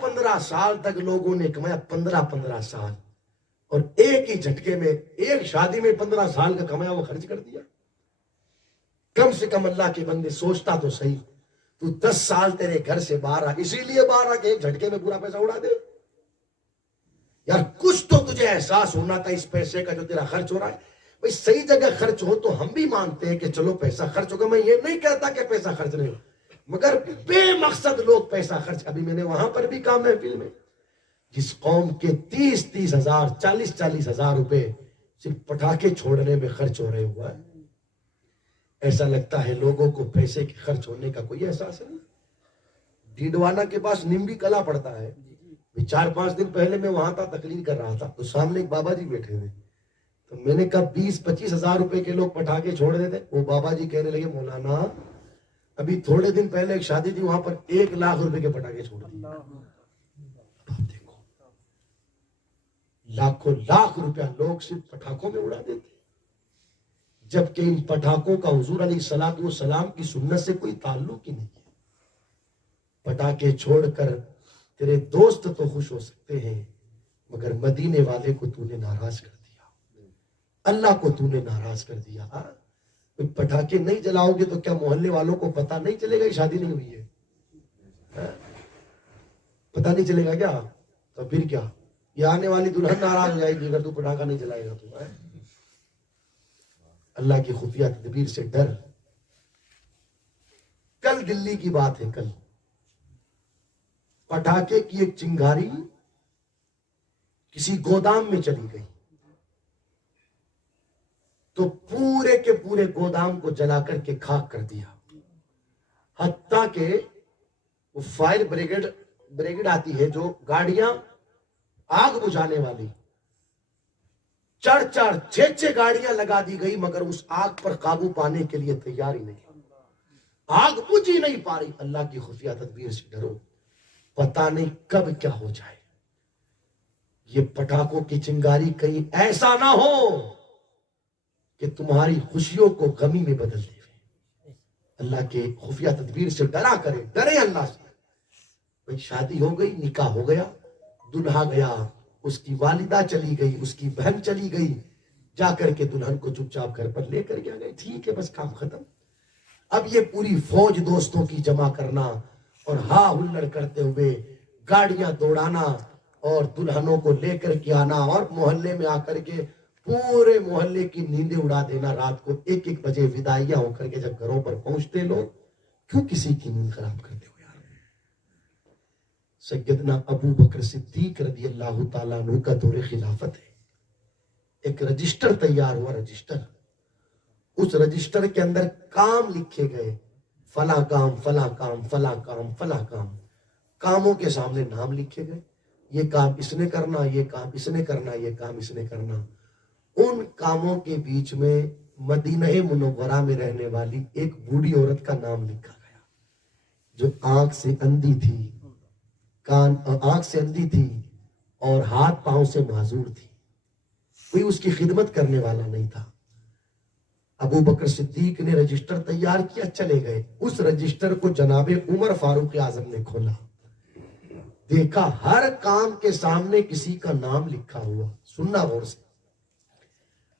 15 سال تک لوگوں نے کمایا، 15 سال، اور ایک ہی جھٹکے میں ایک شادی میں 15 سال کا کمایا وہ خرچ کر دیا۔ کم سے کم اللہ کے بندے سوچتا تو صحیح، تو 10 سال تیرے گھر سے باہر آ، اسی لیے باہر آ کہ ایک جھٹکے میں پورا پیسہ اڑا دے؟ یار کچھ تو تجھے احساس ہونا تھا اس پیسے کا جو تیرا خرچ ہو رہا ہے۔ بھئی صحیح جگہ خرچ ہو تو ہم بھی مانتے ہیں کہ چلو پیسہ خرچ ہوگا، میں یہ نہیں کہتا کہ پیسہ خرچ نہیں ہو، مگر بے مقصد لوگ پیسہ خرچ۔ ابھی میں نے وہاں پر بھی کہا محفل میں، جس قوم کے 30 ہزار 40 ہزار روپے صرف پٹاخے چھوڑنے میں خرچ ہو رہے ہوا ہے، ایسا لگتا ہے لوگوں کو پیسے کے خرچ ہونے کا کوئی احساس نہیں۔ ڈیڈوانا کے پاس نمبی کلا پڑتا ہے، 4-5 دن پہلے میں وہاں تھا، تقریر کر رہا تھا، تو سامنے ایک بابا جی بیٹھے تھے، تو میں نے کہا 20-25 ہزار روپے کے لوگ پٹاخے چھوڑ دیتے۔ وہ بابا جی کہنے لگے مولانا ابھی تھوڑے دن پہلے ایک شادی تھی وہاں پر 1 لاکھ روپے کے پٹاخے چھوڑ دیے۔ آپ دیکھو لاکھ روپیہ لوگ صرف پٹاخوں میں اڑا دیتے، جبکہ ان پٹاخوں کا حضور علیہ السلام کی سنت سے کوئی تعلق ہی نہیں ہے۔ پٹاخے چھوڑ کر تیرے دوست تو خوش ہو سکتے ہیں، مگر مدینے والے کو تو نے ناراض کر دیا، اللہ کو تو نے ناراض کر دیا۔ پٹاخے نہیں جلاؤ گے تو کیا محلے والوں کو پتہ نہیں چلے گا یہ شادی نہیں ہوئی ہے؟ پتہ نہیں چلے گا کیا؟ تو پھر کیا؟ یہ آنے والی دلہن ناراض ہو جائے گی اگر تو پٹاخہ نہیں جلائے گا تو. اللہ کی خفیہ تدبیر سے ڈر. کل دلی کی بات ہے، کل پٹاخے کی ایک چنگاری کسی گودام میں چلی گئی تو پورے کے پورے گودام کو جلا کر کے خاک کر دیا. حتیٰ کہ وہ فائر بریگیڈ آتی ہے جو گاڑیاں آگ بجھانے والی، 4 6 گاڑیاں لگا دی گئی مگر اس آگ پر قابو پانے کے لیے تیار ہی نہیں. آگ بجھ ہی نہیں پا رہی. اللہ کی خفیہ تدبیر سے ڈرو، پتہ نہیں کب کیا ہو جائے. یہ پٹاخوں کی چنگاری کہیں ایسا نہ ہو کہ تمہاری خوشیوں کو غمی میں بدل دے. اللہ کے خفیہ تدبیر سے ڈرا کرے، ڈرے اللہ سے. بھئی شادی ہو گئی، نکاح ہو گیا، دلہا گیا، اس کی والدہ چلی گئی، اس کی بہن چلی گئی، جا کر کے دلہن کو چپ چاپ گھر پر لے کر کے گئے. ٹھیک ہے، بس کام ختم. اب یہ پوری فوج دوستوں کی جمع کرنا اور ہا ہلڑ کرتے ہوئے گاڑیاں دوڑانا اور دلہنوں کو لے کر کے آنا اور محلے میں آ کر کے پورے محلے کی نیندیں اڑا دینا. رات کو 1 بجے وداعیاں ہو کر کے جب گھروں پر پہنچتے لوگ، کیوں کسی کی نیند خراب کرتے ہو یار. سیدنا ابو بکر صدیق رضی اللہ تعالیٰ عنہ کا دور خلافت ہے. ایک رجسٹر تیار ہوا، رجسٹر. اس رجسٹر کے اندر کام لکھے گئے، فلاں کام، فلاں کام، فلاں کام، فلاں کام. کاموں کے سامنے نام لکھے گئے، یہ کام اس نے کرنا، یہ کام اس نے کرنا، یہ کام اس نے کرنا. ان کاموں کے بیچ میں مدینہ منورہ میں رہنے والی ایک بوڑھی عورت کا نام لکھا گیا جو آنکھ سے اندھی تھی، آنکھ سے اندھی تھی اور ہاتھ پاؤں سے معذور تھی. کوئی اس کی خدمت کرنے والا نہیں تھا. ابو بکر صدیق نے رجسٹر تیار کیا، چلے گئے. اس رجسٹر کو جناب عمر فاروق اعظم نے کھولا، دیکھا ہر کام کے سامنے کسی کا نام لکھا ہوا. سننا غور سے،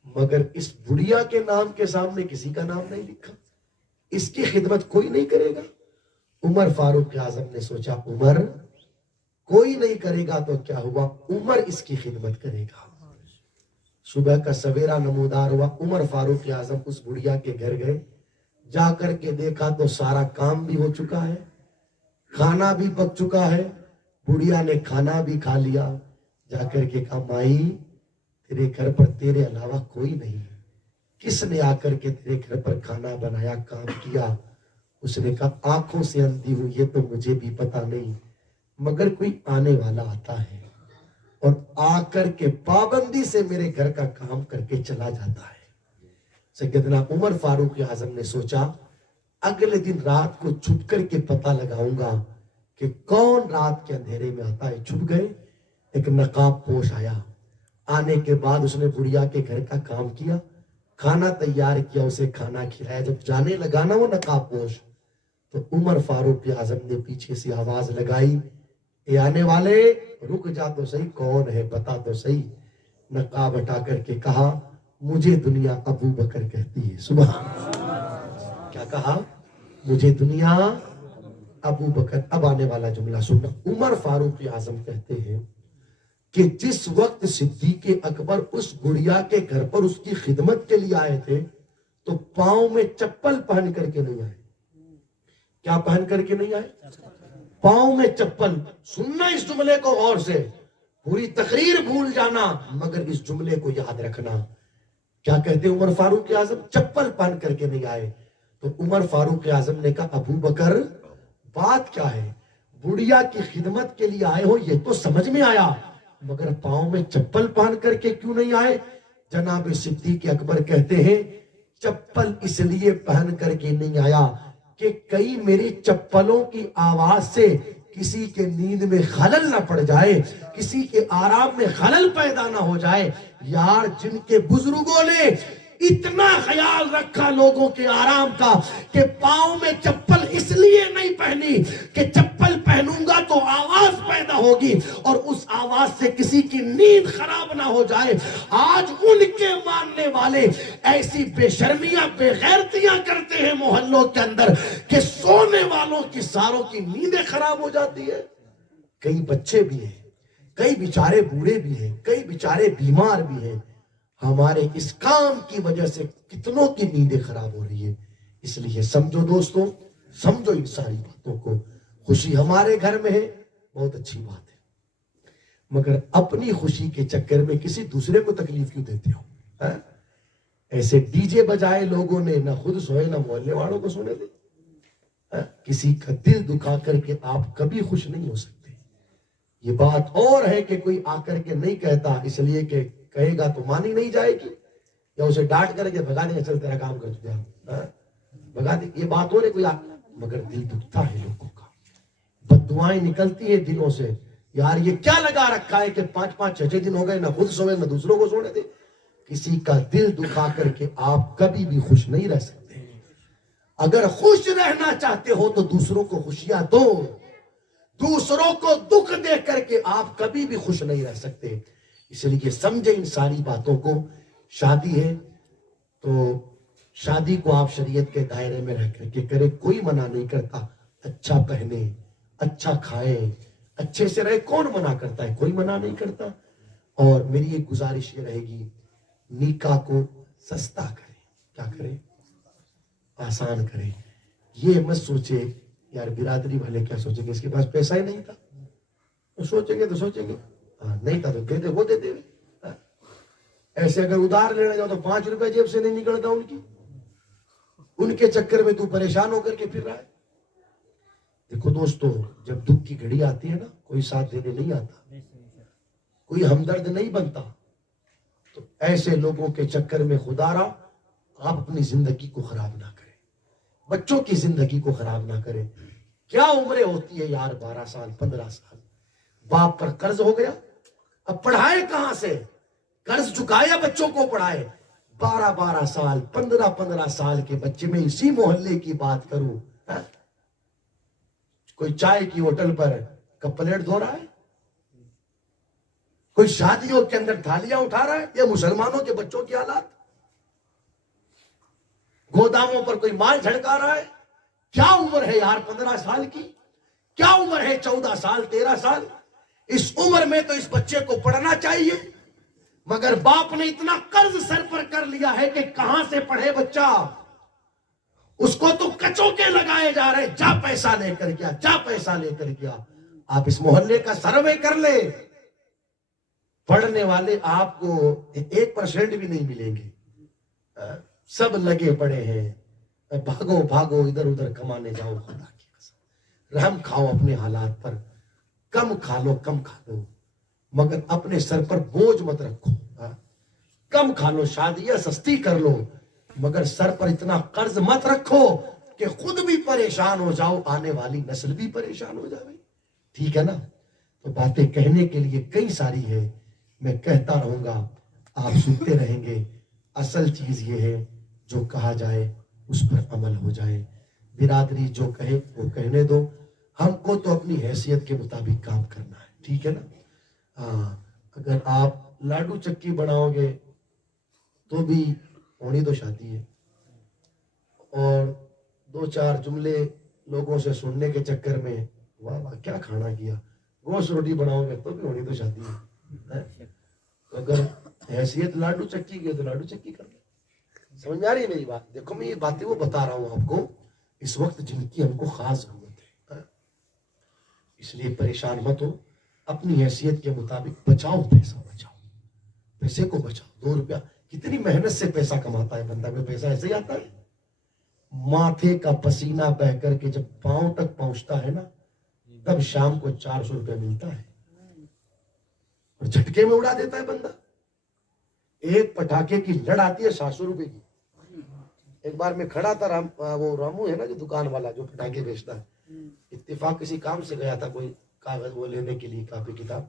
مگر اس بڑھیا کے نام کے سامنے کسی کا نام نہیں لکھا. اس کی خدمت کوئی نہیں کرے گا. عمر فاروق اعظم نے سوچا عمر کوئی نہیں کرے گا تو کیا ہوا، عمر اس کی خدمت کرے گا. صبح کا سویرا نمودار ہوا. عمر فاروق اعظم اس بڑھیا کے گھر گئے، جا کر کے دیکھا تو سارا کام بھی ہو چکا ہے، کھانا بھی پک چکا ہے. بڑھیا نے کھانا بھی کھا لیا. جا کر کے کہا مائی تیرے گھر پر تیرے علاوہ کوئی نہیں، کس نے آ کر کے تیرے گھر پر کھانا بنایا، کام کیا؟ اس نے کہا آنکھوں سے اندھی ہوں یہ تو مجھے بھی پتا نہیں، مگر کوئی آنے والا آتا ہے اور آ کر کے پابندی سے میرے گھر کا کام کر کے چلا جاتا ہے. سیدنا عمر فاروق اعظم نے سوچا اگلے دن رات کو چھپ کر کے پتہ لگاؤں گا کہ کون رات کے اندھیرے میں آتا ہے. چھپ گئے. ایک نقاب پوش آیا. آنے کے بعد اس نے بڑھیا کے گھر کا کام کیا، کھانا تیار کیا، اسے کھانا کھلایا. جب جانے لگا نا وہ نقاب پوش تو عمر فاروق اعظم نے پیچھے سے آواز لگائی، اے آنے والے رک جا تو صحیح، کون ہے بتا تو صحیح. نقاب ہٹا کر کے کہا مجھے دنیا ابو بکر کہتی ہے. سبحان اللہ. کیا کہا؟ مجھے دنیا ابو بکر. اب آنے والا جملہ سننا. عمر فاروق اعظم کہتے ہیں کہ جس وقت صدیق اکبر اس گڑیا کے گھر پر اس کی خدمت کے لیے آئے تھے تو پاؤں میں چپل پہن کر کے نہیں آئے. کیا پہن کر کے نہیں آئے؟ پاؤں میں چپل. سننا اس جملے کو غور سے، پوری تقریر بھول جانا مگر اس جملے کو یاد رکھنا. کیا کہتے عمر فاروق اعظم؟ چپل پہن کر کے نہیں آئے. تو عمر فاروق اعظم نے کہا ابو بکر بات کیا ہے؟ بڑھیا کی خدمت کے لیے آئے ہو یہ تو سمجھ میں آیا، مگر پاؤں میں چپل پہن کر کے کیوں نہیں آئے؟ جناب صدیق اکبر کہتے ہیں چپل اس لیے پہن کر کے نہیں آیا کہ کئی میری چپلوں کی آواز سے کسی کے نیند میں خلل نہ پڑ جائے، کسی کے آرام میں خلل پیدا نہ ہو جائے. یار جن کے بزرگوں نے اتنا خیال رکھا لوگوں کے آرام کا کہ پاؤں میں چپل اس لیے نہیں پہنی کہ چپل پہنوں گا تو آواز پیدا ہوگی اور اس آواز سے کسی کی نیند خراب نہ ہو جائے. آج ان کے ماننے والے ایسی بے شرمیاں بے غیرتیاں کرتے ہیں محلوں کے اندر کہ سونے والوں کی ساروں کی نیندیں خراب ہو جاتی ہے. کئی بچے بھی ہیں کئی بیچارے بوڑھے بھی ہیں, کئی بیچارے بیمار بھی ہیں. ہمارے اس کام کی وجہ سے کتنوں کی نیندیں خراب ہو رہی ہے. اس لیے سمجھو دوستو, سمجھو ان ساری باتوں کو. خوشی ہمارے گھر میں ہے, بہت اچھی بات ہے, مگر اپنی خوشی کے چکر میں کسی دوسرے کو تکلیف کیوں دیتے ہو؟ ایسے ڈی جے بجائے لوگوں نے, نہ خود سوئے نہ محلے والوں کو سونے دے. کسی کا دل دکھا کر کے آپ کبھی خوش نہیں ہو سکتے. یہ بات اور ہے کہ کوئی آ کر کے نہیں کہتا اس لیے کہ کہے گا تو مانی نہیں جائے گی, یا اسے ڈانٹ کر کے بھگا دیں گے, چل تیرا کام کر چکا بھگا دیں, یہ بات اور ہے کوئی مگر دل دکھتا ہے لوگوں کا, بد دعائیں نکلتی ہیں دلوں سے. یار یہ کیا لگا رکھا ہے کہ 5-5-6 دن ہو گئے نہ خود سوئے نہ دوسروں کو سونے دے. کسی کا دل دکھا کر کے آپ کبھی بھی خوش نہیں رہ سکتے. اگر خوش رہنا چاہتے ہو تو دوسروں کو خوشیاں دو, دوسروں کو دکھ دے کر کے آپ کبھی بھی خوش نہیں رہ سکتے. اس لیے سمجھے ان ساری باتوں کو. شادی ہے تو شادی کو آپ شریعت کے دائرے میں رہ کر کے کرے, کوئی منع نہیں کرتا. اچھا پہنے, اچھا کھائے, اچھے سے رہے, کون منع کرتا ہے؟ کوئی منع نہیں کرتا. اور میری ایک گزارش یہ رہے گی, نکاح کو سستا کرے. کیا کرے؟ آسان کرے. یہ مت سوچے یار برادری والے کیا سوچیں گے, اس کے پاس پیسہ ہی نہیں تھا. تو سوچیں گے نہیں تھا تو دے دے, وہ دے دے. ایسے اگر ادھار لینے جاؤ تو 5 روپے جیب سے نہیں نکلتا ان کے چکر میں تو پریشان ہو کر کے پھر رہا ہے. دیکھو دوستو, جب دکھ کی گھڑی آتی ہے نا, کوئی ساتھ دینے نہیں آتا, کوئی ہمدرد نہیں بنتا. تو ایسے لوگوں کے چکر میں خدا را آپ اپنی زندگی کو خراب نہ کریں, بچوں کی زندگی کو خراب نہ کریں. کیا عمریں ہوتی ہے یار, 12 سال 15 سال, باپ پر قرض ہو گیا, اب پڑھائے کہاں سے؟ قرض چکایا, بچوں کو پڑھائے. 12 سال 15 سال کے بچے, میں اسی محلے کی بات کروں, کوئی چائے کی ہوٹل پر کپ پلیٹ دھو رہا ہے, کوئی شادیوں کے اندر تھالیاں اٹھا رہا ہے. یہ مسلمانوں کے بچوں کی حالات. گوداموں پر کوئی مال جھڑکا رہا ہے. کیا عمر ہے یار 15 سال کی, کیا عمر ہے 14 سال 13 سال. اس عمر میں تو اس بچے کو پڑھنا چاہیے, مگر باپ نے اتنا قرض سر پر کر لیا ہے کہ کہاں سے پڑھے بچہ. اس کو تو کچوں کے لگائے جا رہے, جا پیسہ لے کر گیا, جا پیسہ لے کر گیا. آپ اس محلے کا سروے کر لیں, پڑھنے والے آپ کو 1% بھی نہیں ملیں گے. سب لگے پڑے ہیں, بھاگو بھاگو ادھر ادھر کمانے جاؤ. خدا کی قسم رحم کھاؤ اپنے حالات پر, کم کھا لو کم کھا لو, مگر اپنے سر پر بوجھ مت رکھو. کم کھا لو, شادیاں سستی کر لو, مگر سر پر اتنا قرض مت رکھو کہ خود بھی پریشان ہو جاؤ, آنے والی نسل بھی پریشان ہو جائے. ٹھیک ہے نا؟ تو باتیں کہنے کے لیے کئی ساری ہے, میں کہتا رہوں گا, آپ سنتے رہیں گے. اصل چیز یہ ہے جو کہا جائے اس پر عمل ہو جائے. برادری جو کہے وہ کہنے دو, ہم کو تو اپنی حیثیت کے مطابق کام کرنا ہے. ٹھیک ہے نا؟ ہاں, اگر آپ لاڈو چکی بناؤ گے تو بھی ہونی تو شادی ہے, اور 2-4 جملے لوگوں سے سننے کے چکر میں واہ واہ کیا کھانا کیا, گوشت روٹی بناؤ گے تو بھی ہونی تو شادی ہے. اگر حیثیت لاڈو چکی کی تو لاڈو چکی کر لیں. سمجھ میں آ رہی ہے میری بات؟ دیکھو میں یہ باتیں وہ بتا رہا ہوں آپ کو اس وقت جن کی ہم کو خاص ضرورت ہے. اس لیے پریشان مت ہو, اپنی حیثیت کے مطابق بچاؤ, پیسہ بچاؤ, پیسے کو بچاؤ. 2 روپیہ کتنی محنت سے پیسہ کماتا ہے بندہ, میں پیسہ ایسے ہی آتا ہے. ماتھے کا پسینہ بہ کر کے جب پاؤں تک پہنچتا ہے نا, تب شام کو 400 روپے ملتا ہے, اور جھٹکے میں اڑا دیتا ہے بندہ. ایک پٹاخے کی لڑ آتی ہے 700 روپے کی. ایک بار میں کھڑا تھا, وہ رامو ہے نا جو دکان والا جو پٹاخے بیچتا ہے, اتفاق کسی کام سے گیا تھا, کوئی کاغذ وہ لینے کے لیے, کاپی کتاب,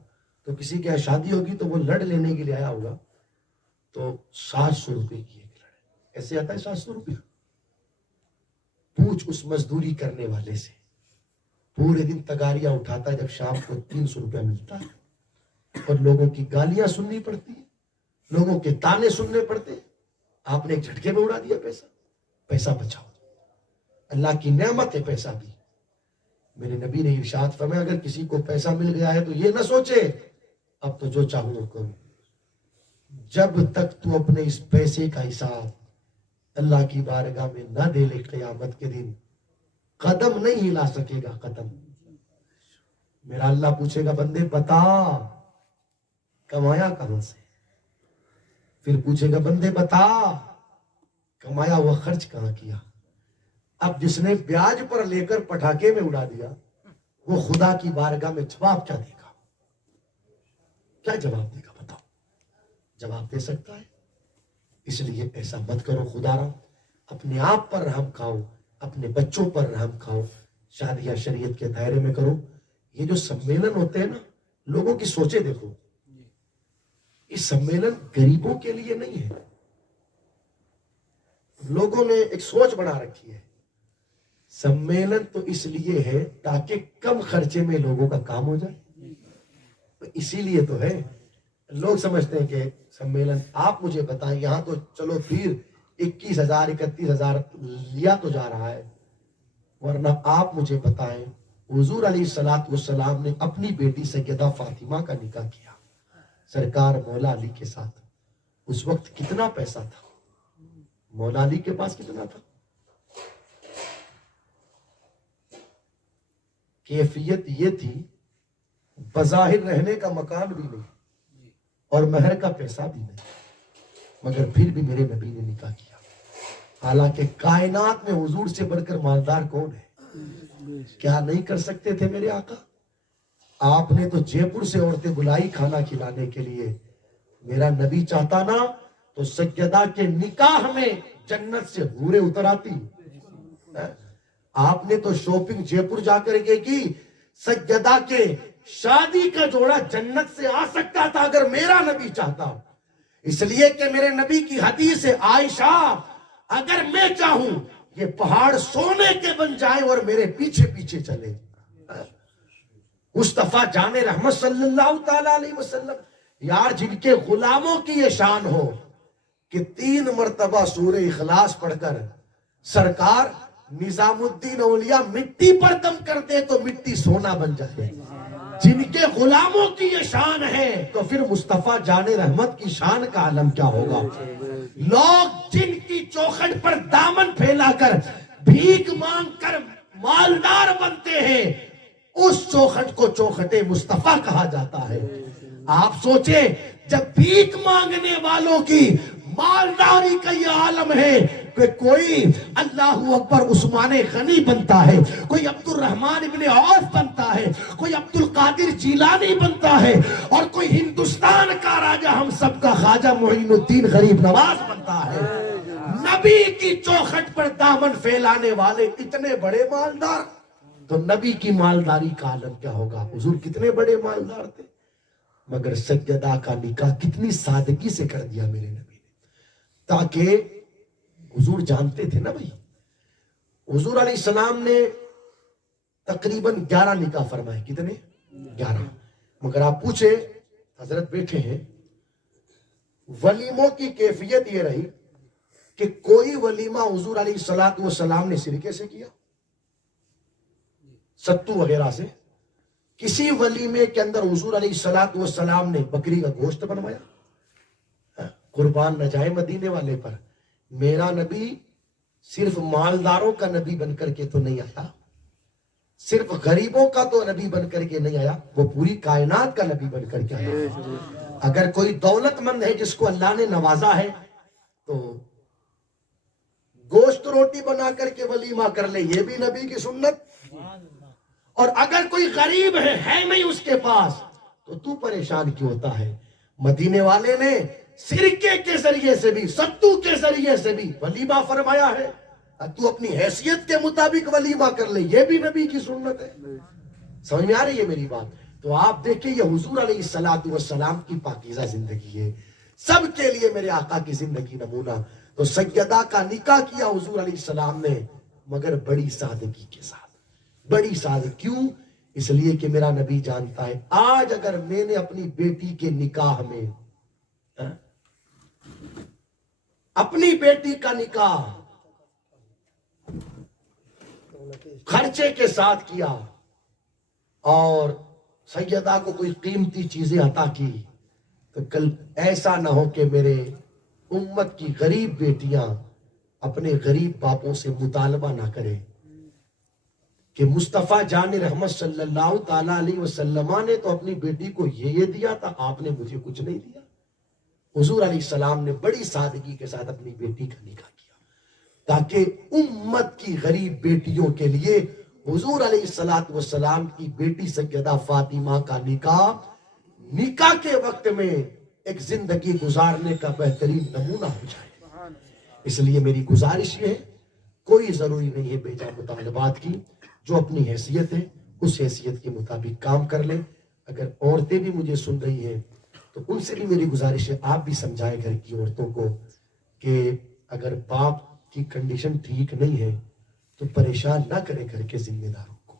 تو کسی کے شادی ہوگی تو وہ لڑ لینے کے لیے آیا ہوگا, تو 700 روپے کی ایک لڑ. ایسے آتا ہے 700 روپے. پوچھ اس مزدوری کرنے والے سے, پورے دن تگاریاں اٹھاتا ہے, جب شام کو 300 روپے ملتا ہے, اور لوگوں کی گالیاں سننی پڑتی ہیں, لوگوں کے تانے سننے پڑتے ہیں. آپ نے ایک جھٹکے میں اڑا دیا پیسہ. پیسہ بچاؤ, اللہ کی نعمت ہے پیسہ بھی. میرے نبی نے ارشاد فرمایا, اگر کسی کو پیسہ مل گیا ہے تو یہ نہ سوچے اب تو جو چاہوں وہ کروں. جب تک تو اپنے اس پیسے کا حساب اللہ کی بارگاہ میں نہ دے لے قیامت کے دن قدم نہیں ہلا سکے گا. قدم. میرا اللہ پوچھے گا بندے بتا کمایا کہاں سے؟ پھر پوچھے گا بندے بتا کمایا وہ خرچ کہاں کیا؟ اب جس نے بیاج پر لے کر پٹاخے میں اڑا دیا وہ خدا کی بارگاہ میں جواب کیا دے گا؟ کیا جواب دے گا بتاؤ؟ جواب دے سکتا ہے؟ اس لیے ایسا مت کرو خدا را. اپنے آپ پر رحم کھاؤ, اپنے بچوں پر رحم کھاؤ. شادیاں شریعت کے دائرے میں کرو. یہ جو سمیلن ہوتے ہیں نا, لوگوں کی سوچیں دیکھو, یہ سمیلن غریبوں کے لیے نہیں ہے. لوگوں نے ایک سوچ بنا رکھی ہے, سمیلن تو اس لیے ہے تاکہ کم خرچے میں لوگوں کا کام ہو جائے. اسی لیے تو ہے. لوگ سمجھتے ہیں کہ سمیلن, آپ مجھے بتائیں, یہاں تو چلو پھر 21,000 31,000 لیا تو جا رہا ہے, ورنہ آپ مجھے بتائیں حضور علیہ الصلوۃ والسلام نے اپنی بیٹی سیدہ فاطمہ کا نکاح کیا سرکار مولا علی کے ساتھ. اس وقت کتنا پیسہ تھا؟ مولا علی کے پاس کتنا تھا؟ کیفیت یہ تھی, بظاہر رہنے کا مکان بھی نہیں اور مہر کا پیسہ بھی نہیں, مگر پھر بھی میرے نبی نے نکاح کیا. حالانکہ کائنات میں حضور سے بڑھ کر مالدار کون ہے؟ کیا نہیں کر سکتے تھے میرے آقا؟ آپ نے تو جے پور سے عورتیں بلائی کھانا کھلانے کے لیے. میرا نبی چاہتا نا تو سیدہ کے نکاح میں جنت سے حوریں اتر آتی. آپ نے تو شاپنگ جے پور جا کر کے کی. سیدہ کے شادی کا جوڑا جنت سے آ سکتا تھا اگر میرا نبی چاہتا. اس لیے کہ میرے نبی کی حدیث ہے, عائشہ اگر میں چاہوں یہ پہاڑ سونے کے بن جائیں اور میرے پیچھے پیچھے چلے. مصطفیٰ جان رحمت صلی اللہ تعالی علیہ وسلم, یار جن کے غلاموں کی یہ شان ہو کہ 3 مرتبہ سورہ اخلاص پڑھ کر سرکار نظام الدین اولیاء مٹی پر دم کرتے تو مٹی سونا بن جائے. جن کے غلاموں کی یہ شان ہے تو پھر مصطفیٰ جان رحمت کی شان کا عالم کیا ہوگا. لوگ جن کی چوکھٹ پر دامن پھیلا کر بھیک مانگ کر مالدار بنتے ہیں, اس چوکھٹ کو چوکھٹ مصطفیٰ کہا جاتا ہے. آپ سوچیں جب بھیک مانگنے والوں کی مالداری کا یہ عالم ہے کہ کوئی اللہ اکبر عثمان غنی بنتا ہے, کوئی عبد الرحمن ابن عوف بنتا ہے, کوئی عبد القادر جیلانی بنتا ہے, اور کوئی ہندوستان کا راجہ ہم سب کا خواجہ معین الدین غریب نواز بنتا ہے. نبی کی چوکھٹ پر دامن پھیلانے والے اتنے بڑے مالدار, تو نبی کی مالداری کا عالم کیا ہوگا. حضور کتنے بڑے مالدار تھے, مگر سیدہ کا نکاح کتنی سادگی سے کر دیا میرے نبی نے, تاکہ حضور جانتے تھے نا بھائی. حضور علیہ السلام نے تقریباً 11 نکاح فرمائے. کتنے؟ 11. مگر آپ پوچھے, حضرت بیٹھے ہیں, ولیموں کی کیفیت یہ رہی کہ کوئی ولیمہ حضور علیہ السلام نے سرکے سے کیا, ستو وغیرہ سے. کسی ولیمے کے اندر حضور علیہ السلام نے بکری کا گوشت بنوایا. قربان نہ جائے مدینے والے پر, میرا نبی صرف مالداروں کا نبی بن کر کے تو نہیں آیا, صرف غریبوں کا تو نبی بن کر کے نہیں آیا, وہ پوری کائنات کا نبی بن کر کے آیا. اگر کوئی دولت مند ہے جس کو اللہ نے نوازا ہے تو گوشت روٹی بنا کر کے ولیمہ کر لے, یہ بھی نبی کی سنت. اور اگر کوئی غریب ہے نہیں اس کے پاس, تو پریشان کیوں ہوتا ہے. مدینے والے نے سرکے کے ذریعے سے بھی, ستو کے ذریعے سے بھی ولیمہ فرمایا ہے. تو اپنی حیثیت کے مطابق ولیمہ کر لے, یہ بھی نبی کی سنت ہے. سمجھ میں آ رہی ہے میری بات؟ تو آپ دیکھیں یہ حضور علیہ السلام کی پاکیزہ زندگی ہے. سب کے لیے میرے آقا کی زندگی نمونہ. تو سیدہ کا نکاح کیا حضور علیہ السلام نے, مگر بڑی سادگی کے ساتھ. بڑی سادگی. کیوں؟ اس لیے کہ میرا نبی جانتا ہے آج اگر میں نے اپنی بیٹی کے نکاح میں, اپنی بیٹی کا نکاح خرچے کے ساتھ کیا اور سیدہ کو کوئی قیمتی چیزیں عطا کی تو کل ایسا نہ ہو کہ میرے امت کی غریب بیٹیاں اپنے غریب باپوں سے مطالبہ نہ کریں کہ مصطفیٰ جان رحمت صلی اللہ تعالیٰ علیہ وسلم نے تو اپنی بیٹی کو یہ دیا تھا، آپ نے مجھے کچھ نہیں دیا۔ حضور علیہ السلام نے بڑی سادگی کے ساتھ اپنی بیٹی کا نکاح کیا تاکہ امت کی غریب بیٹیوں کے لیے حضور علیہ السلام کی بیٹی سیدہ فاطمہ کا نکاح کے وقت میں ایک زندگی گزارنے کا بہترین نمونہ ہو جائے۔ اس لیے میری گزارش یہ ہے، کوئی ضروری نہیں ہے بیجا مطالبات کی، جو اپنی حیثیت ہے اس حیثیت کے مطابق کام کر لیں۔ اگر عورتیں بھی مجھے سن رہی ہیں تو ان سے بھی میری گزارش ہے، آپ بھی سمجھائیں گھر کی عورتوں کو کہ اگر باپ کی کنڈیشن ٹھیک نہیں ہے تو پریشان نہ کریں گھر کے ذمہ داروں کو۔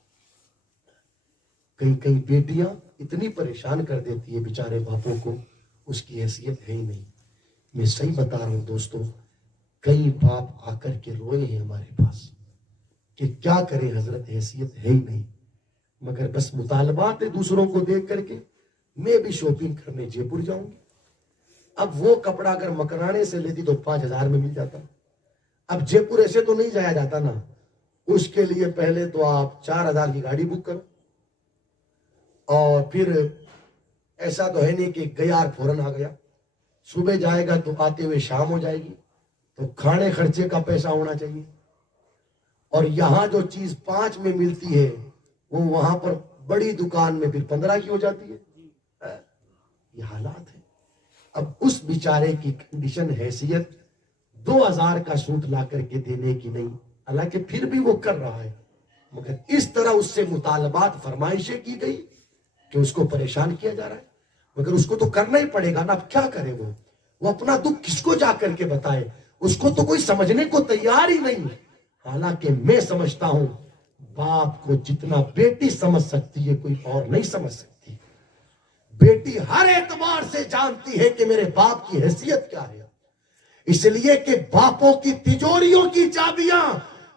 کئی بیٹیاں اتنی پریشان کر دیتی ہے بیچارے باپوں کو، اس کی حیثیت ہے ہی نہیں۔ میں صحیح بتا رہا ہوں دوستو، کئی باپ آ کر کے روئے ہیں ہمارے پاس کہ کیا کریں حضرت، حیثیت ہے ہی نہیں، مگر بس مطالبات ہے دوسروں کو دیکھ کر کے میں بھی شاپنگ کرنے جے پور جاؤں گی۔ اب وہ کپڑا اگر مکرانے سے لیتی تو 5,000 میں مل جاتا، اب جے پور ایسے تو نہیں جایا جاتا نا، اس کے لیے پہلے تو آپ 4,000 کی گاڑی بک کرو، اور پھر ایسا تو ہے نہیں کہ گیا اور فوراً آ گیا، صبح جائے گا تو آتے ہوئے شام ہو جائے گی، تو کھانے خرچے کا پیسہ ہونا چاہیے، اور یہاں جو چیز 5 میں ملتی ہے وہ وہاں پر بڑی دکان میں پھر 15 کی ہو جاتی ہے۔ یہ حالات ہے۔ اب اس بیچارے کی کنڈیشن حیثیت 2,000 کا سوٹ لا کر کے دینے کی نہیں، حالانکہ پھر بھی وہ کر رہا ہے، مگر اس طرح اس سے مطالبات فرمائشیں کی گئی کہ اس کو پریشان کیا جا رہا ہے، مگر اس کو تو کرنا ہی پڑے گا نا۔ اب کیا کرے وہ اپنا دکھ کس کو جا کر کے بتائے، اس کو تو کوئی سمجھنے کو تیار ہی نہیں۔ حالانکہ میں سمجھتا ہوں باپ کو جتنا بیٹی سمجھ سکتی ہے کوئی اور نہیں سمجھ سکتی۔ بیٹی ہر اعتبار سے جانتی ہے کہ میرے باپ کی حیثیت کیا ہے، اس لیے کہ باپوں کی تجوریوں کی چابیاں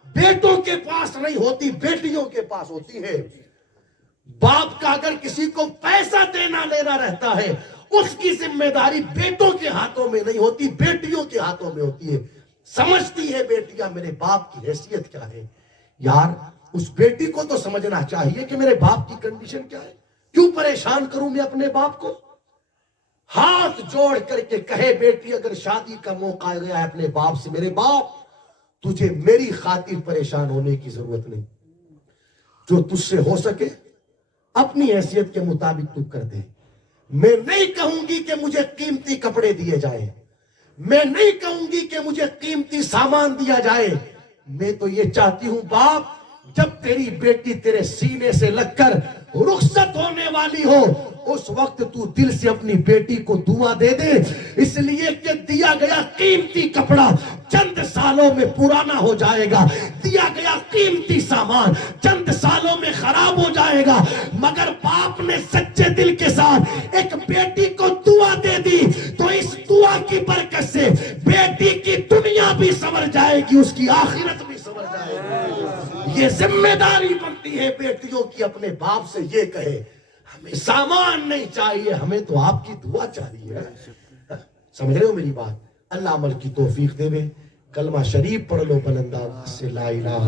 بیٹوں کے پاس نہیں ہوتی، بیٹیوں کے پاس ہوتی ہے۔ باپ کا اگر کسی کو پیسہ دینا لینا رہتا ہے، اس کی ذمہ داری بیٹوں کے ہاتھوں میں نہیں ہوتی، بیٹیوں کے ہاتھوں میں ہوتی ہے۔ سمجھتی ہے بیٹیاں میرے باپ کی حیثیت کیا ہے۔ یار اس بیٹی کو تو سمجھنا چاہیے کہ میرے باپ کی کنڈیشن کیا ہے، کیوں پریشان کروں میں اپنے باپ کو۔ ہاتھ جوڑ کر کے کہے بیٹی اگر شادی کا موقع آ گیا ہے اپنے باپ سے، میرے باپ تجھے میری خاطر پریشان ہونے کی ضرورت نہیں، جو تجھ سے ہو سکے اپنی حیثیت کے مطابق تو کر دے۔ میں نہیں کہوں گی کہ مجھے قیمتی کپڑے دیے جائیں، میں نہیں کہوں گی کہ مجھے قیمتی سامان دیا جائے، میں تو یہ چاہتی ہوں باپ جب تیری بیٹی تیرے سینے سے لگ کر رخصت ہونے والی ہو اس وقت تو دل سے اپنی بیٹی کو دعا دے دے، اس لیے کہ دیا گیا قیمتی کپڑا چند سالوں میں پرانا ہو جائے گا، دیا گیا قیمتی سامان چند سالوں میں خراب ہو جائے گا، مگر باپ نے سچے دل کے ساتھ ایک بیٹی کو دعا دے دی تو اس دعا کی برکت سے بیٹی کی دنیا بھی سنور جائے گی، اس کی آخرت بھی سنور جائے گی۔ یہ ذمہ داری بنتی ہے بیٹیوں کی اپنے باپ سے یہ کہے ہمیں سامان نہیں چاہیے، ہمیں تو آپ کی دعا چاہیے۔ سمجھ رہے ہو میری بات؟ اللہ عمل کی توفیق دے۔ کلمہ شریف پڑھ لو بلند آواز سے، لا الہ